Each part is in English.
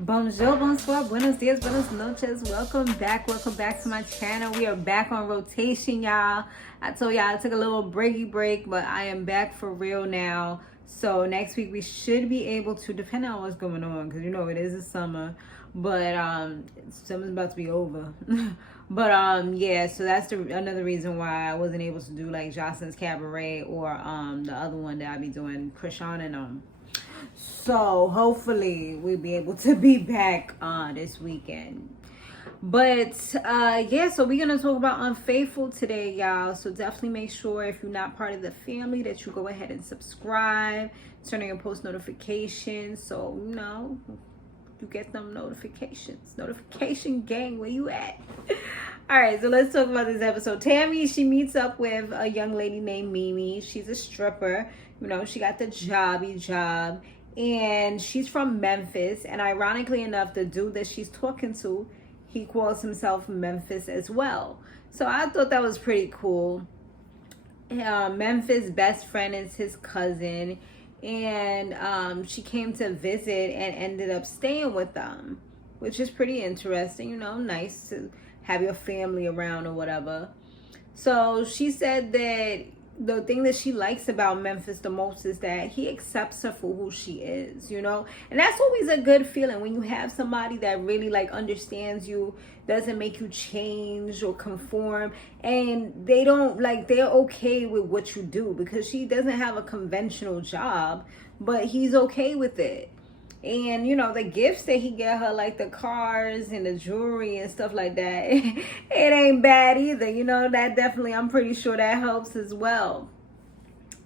Bonjour, bonsoir, buenos dias, buenas noches. Welcome back to my channel. We are back on rotation, y'all. I told y'all I took a little break, but I am back for real now. So next week we should be able to, depending on what's going on, because you know it is the summer, but summer's about to be over. But yeah, so that's another reason why I wasn't able to do like Jocelyn's Cabaret or the other one that I'll be doing, Krishan and So hopefully we'll be able to be back this weekend. But yeah, so we're gonna talk about Unfaithful today, y'all. So definitely make sure if you're not part of the family that you go ahead and subscribe, turn on your post notifications, so you know you get them notifications. Notification gang, where you at? All right, so let's talk about this episode. Tammy, she meets up with a young lady named Mimi. She's a stripper. You know, she got the job. And she's from Memphis. And ironically enough, the dude that she's talking to, he calls himself Memphis as well. So I thought that was pretty cool. Memphis' best friend is his cousin. And she came to visit and ended up staying with them, which is pretty interesting. You know, nice to have your family around or whatever. So she said that the thing that she likes about Memphis the most is that he accepts her for who she is, you know? And that's always a good feeling when you have somebody that really like understands you, doesn't make you change or conform, and they don't like, they're okay with what you do, because she doesn't have a conventional job, but he's okay with it. And you know, the gifts that he get her, like the cars and the jewelry and stuff like that, it ain't bad either. You know, that definitely, I'm pretty sure that helps as well.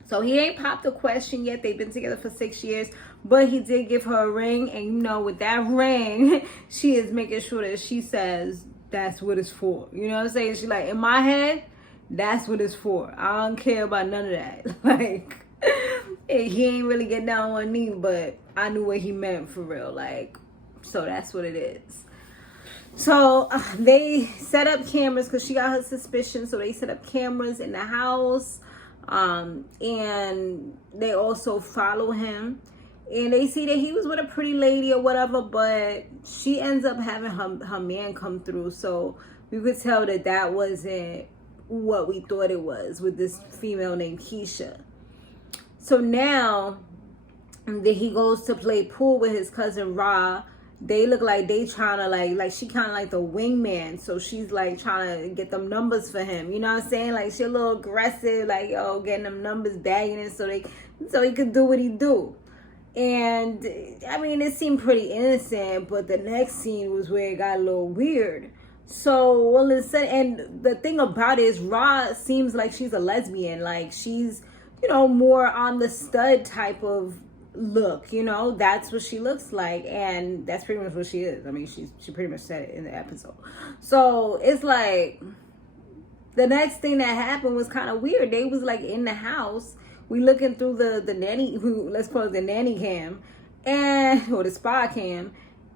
So he ain't popped the question yet. They've been together for 6 years, but he did give her a ring. And you know, with that ring, she is making sure that she says that's what it's for. You know what I'm saying? She like, in my head, that's what it's for. I don't care about none of that. Like, he ain't really get down on one knee, but I knew what he meant for real. Like, so that's what it is. So they set up cameras because she got her suspicion. So they set up cameras in the house, and they also follow him. And they see that he was with a pretty lady or whatever, but she ends up having her man come through. So we could tell that that wasn't what we thought it was with this female named Keisha. So now that he goes to play pool with his cousin Ra, they look like they trying to like she kind of like the wingman. So she's like trying to get them numbers for him. You know what I'm saying? Like she a little aggressive, like, yo, getting them numbers, bagging it so he could do what he do. And I mean, it seemed pretty innocent, but the next scene was where it got a little weird. So all of a sudden, and the thing about it is Ra seems like she's a lesbian. Like she's, you know, more on the stud type of look, you know, that's what she looks like, and that's pretty much what she is. I mean, she pretty much said it in the episode. So it's like the next thing that happened was kind of weird. They was like in the house, we looking through the nanny, let's call it the nanny cam, or the spy cam,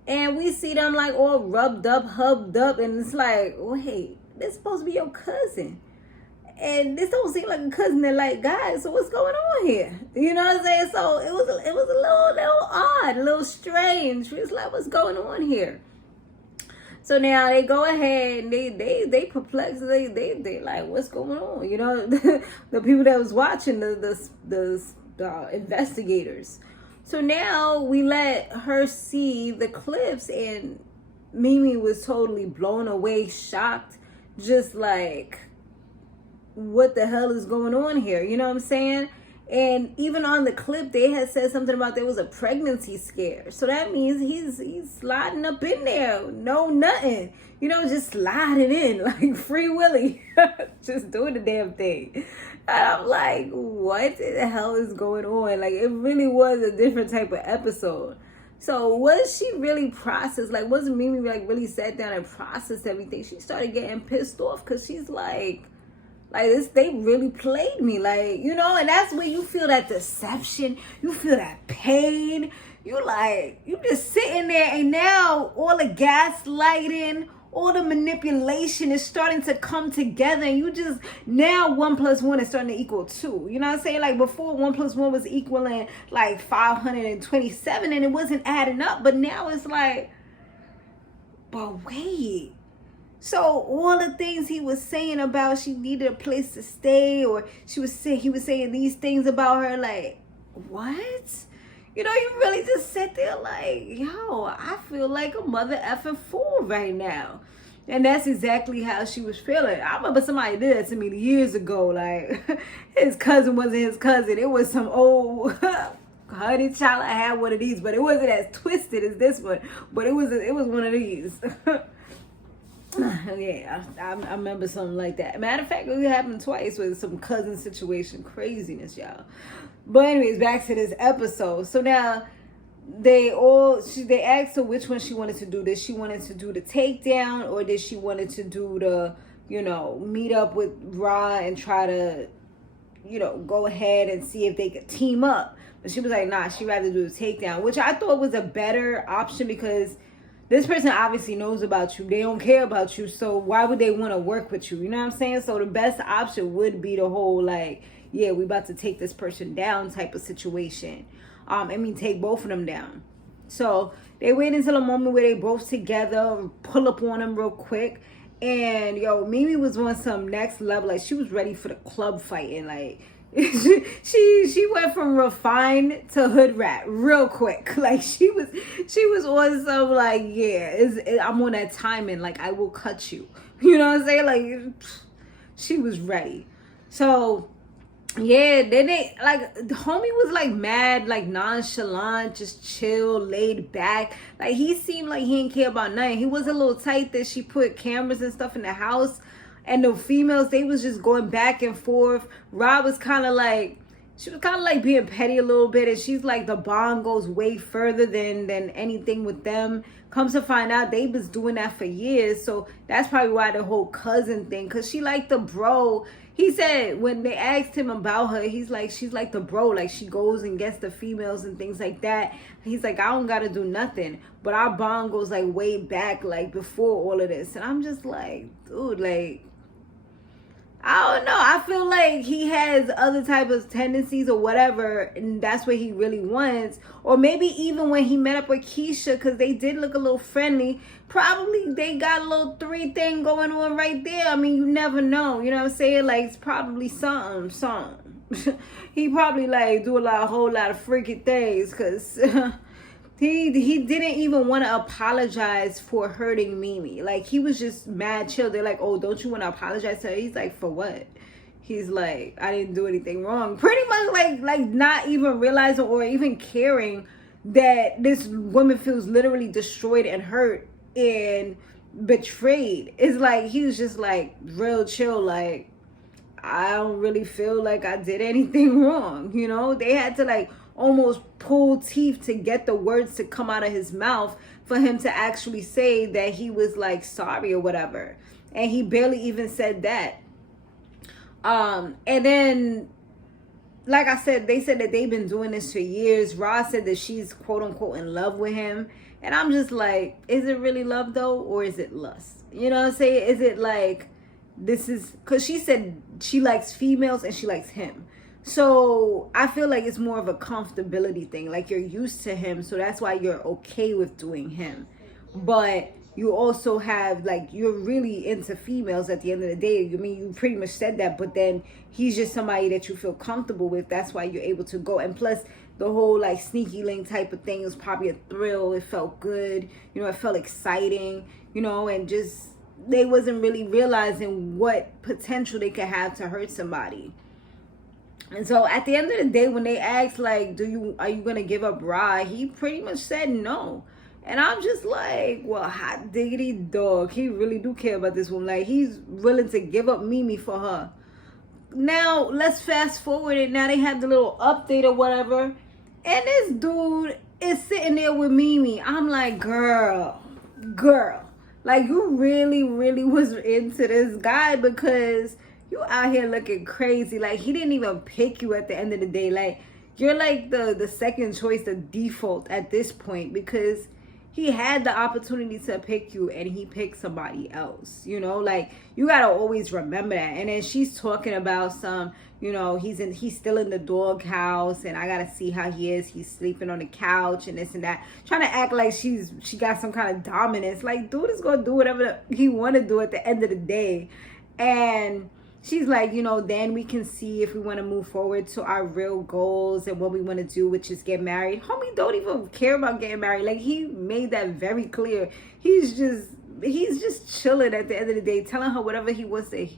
and we see them like all rubbed up, hubbed up, and it's like, wait, this is supposed to be your cousin. And this don't seem like a cousin that like guys, so what's going on here? You know what I'm saying? So it was a little odd, a little strange. We was like, what's going on here? So now they go ahead and they perplexed. They like, what's going on? You know, the people that was watching, the investigators. So now we let her see the clips, and Mimi was totally blown away, shocked, just like, what the hell is going on here? You know what I'm saying? And even on the clip, they had said something about there was a pregnancy scare. So that means he's sliding up in there. No, nothing. You know, just sliding in like Free Willy. Just doing the damn thing. And I'm like, what the hell is going on? Like, it really was a different type of episode. So was she really processed? Like, wasn't Mimi like really sat down and processed everything? She started getting pissed off because she's like this, they really played me, like, you know. And that's where you feel that deception, you feel that pain, you just sitting there, and now all the gaslighting, all the manipulation is starting to come together, and you just, now 1 + 1 is starting to equal 2. You know what I'm saying? Like before, 1 + 1 was equaling like 527, and it wasn't adding up. But now it's like, but wait. So all the things he was saying about she needed a place to stay, or he was saying these things about her, like, what? You know, you really just sit there like, yo, I feel like a mother effing fool right now. And that's exactly how she was feeling. I remember somebody did that to me years ago. Like, his cousin wasn't his cousin. It was some old honey child. I had one of these, but it wasn't as twisted as this one. But it was one of these. Yeah, I remember something like that. Matter of fact, it happened twice with some cousin situation. Craziness, y'all. But anyways, back to this episode. So now they asked her which one she wanted to do. Did she wanted to do the takedown, or did she wanted to do the, you know, meet up with Ra and try to, you know, go ahead and see if they could team up. But she was like, nah, she'd rather do the takedown, which I thought was a better option, because this person obviously knows about you. They don't care about you, so why would they want to work with you? You know what I'm saying? So the best option would be the whole, like, yeah, we about to take this person down type of situation. Take both of them down. So they wait until a moment where they both together, pull up on them real quick. And yo, Mimi was on some next level. Like, she was ready for the club fighting. Like, she went from refined to hood rat real quick. Like, she was on some, like, yeah, I'm on that timing. Like, I will cut you. You know what I'm saying? Like, she was ready. So yeah, then they, like, the homie was like mad, like nonchalant, just chill, laid back. Like, he seemed like he didn't care about nothing. He was a little tight that she put cameras and stuff in the house, and the females, they was just going back and forth. Rob was kind of like, she was kind of like being petty a little bit, and she's like, the bond goes way further than anything with them. Comes to find out, they was doing that for years, so that's probably why the whole cousin thing, because she liked the bro. He said when they asked him about her, he's like, she's like the bro, like she goes and gets the females and things like that. He's like, I don't gotta do nothing, but our bond goes like way back, like before all of this. And I'm just like, dude, like, I don't know. I feel like he has other type of tendencies or whatever, and that's what he really wants. Or maybe even when he met up with Keisha, because they did look a little friendly, probably they got a little 3 thing going on right there. I mean, you never know. You know what I'm saying? Like, it's probably something. He probably like do a whole lot of freaky things, because he didn't even want to apologize for hurting Mimi. Like, he was just mad chill. They're like, oh, don't you want to apologize to her? He's like, for what? He's like, I didn't do anything wrong. Pretty much like not even realizing or even caring that this woman feels literally destroyed and hurt and betrayed. It's like, he was just like real chill. Like, I don't really feel like I did anything wrong. You know, they had to like almost pull teeth to get the words to come out of his mouth for him to actually say that he was like sorry or whatever. And he barely even said that. And then, like I said, they said that they've been doing this for years. Ross said that she's quote unquote in love with him. And I'm just like, is it really love though? Or is it lust? You know what I'm saying? Is it like, this is, because she said she likes females and she likes him. So I feel like it's more of a comfortability thing. Like, you're used to him, so that's why you're okay with doing him. But you also have, like, you're really into females at the end of the day. I mean, you pretty much said that, but then he's just somebody that you feel comfortable with. That's why you're able to go. And plus, the whole, like, sneaky link type of thing was probably a thrill. It felt good. You know, it felt exciting, you know, and just, they wasn't really realizing what potential they could have to hurt somebody. And so at the end of the day, when they asked, like, are you going to give up Ra? He pretty much said no. And I'm just like, well, hot diggity dog. He really do care about this woman. Like, he's willing to give up Mimi for her. Now, let's fast forward it. Now they have the little update or whatever. And this dude is sitting there with Mimi. I'm like, girl. Like, you really, really was into this guy, because you out here looking crazy. Like, he didn't even pick you at the end of the day. Like, you're like the second choice, the default at this point, because he had the opportunity to pick you and he picked somebody else, you know, like you got to always remember that. And then she's talking about some, you know, he's still in the doghouse and I got to see how he is. He's sleeping on the couch and this and that, trying to act like she got some kind of dominance. Like, dude is going to do whatever he want to do at the end of the day. And she's like, you know, then we can see if we want to move forward to our real goals and what we want to do, which is get married. Homie don't even care about getting married. Like, he made that very clear. He's just chilling at the end of the day, telling her whatever she wants to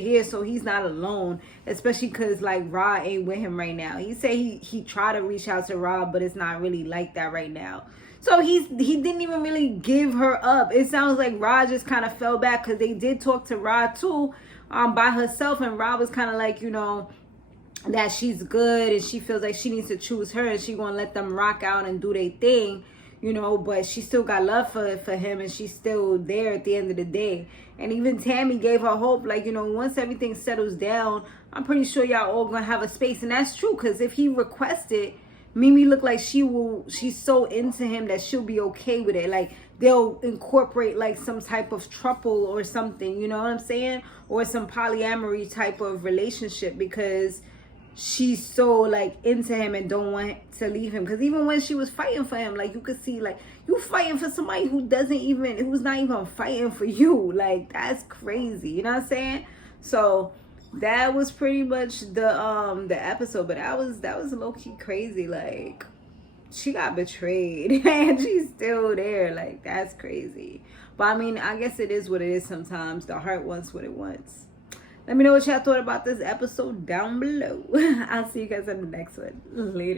hear, so he's not alone. Especially because, like, Rod ain't with him right now. He said he tried to reach out to Rod, but it's not really like that right now. So he didn't even really give her up. It sounds like Rod just kind of fell back, because they did talk to Rod too, by herself, and Rob was kind of like, you know, that she's good and she feels like she needs to choose her and she gonna let them rock out and do their thing, you know, but she still got love for him and she's still there at the end of the day. And even Tammy gave her hope, like, you know, once everything settles down, I'm pretty sure y'all all gonna have a space. And that's true, because if he requested, Mimi looked like she's so into him that she'll be okay with it. Like, they'll incorporate like some type of trouble or something, you know what I'm saying? Or some polyamory type of relationship, because she's so like into him and don't want to leave him. Because even when she was fighting for him, like, you could see, like, you fighting for somebody who's not even fighting for you. Like, that's crazy, you know what I'm saying? So that was pretty much the episode, but that was low-key crazy. Like, she got betrayed and she's still there. Like, that's crazy. But I mean, I guess it is what it is sometimes. The heart wants what it wants. Let me know what y'all thought about this episode down below. I'll see you guys in the next one. Later.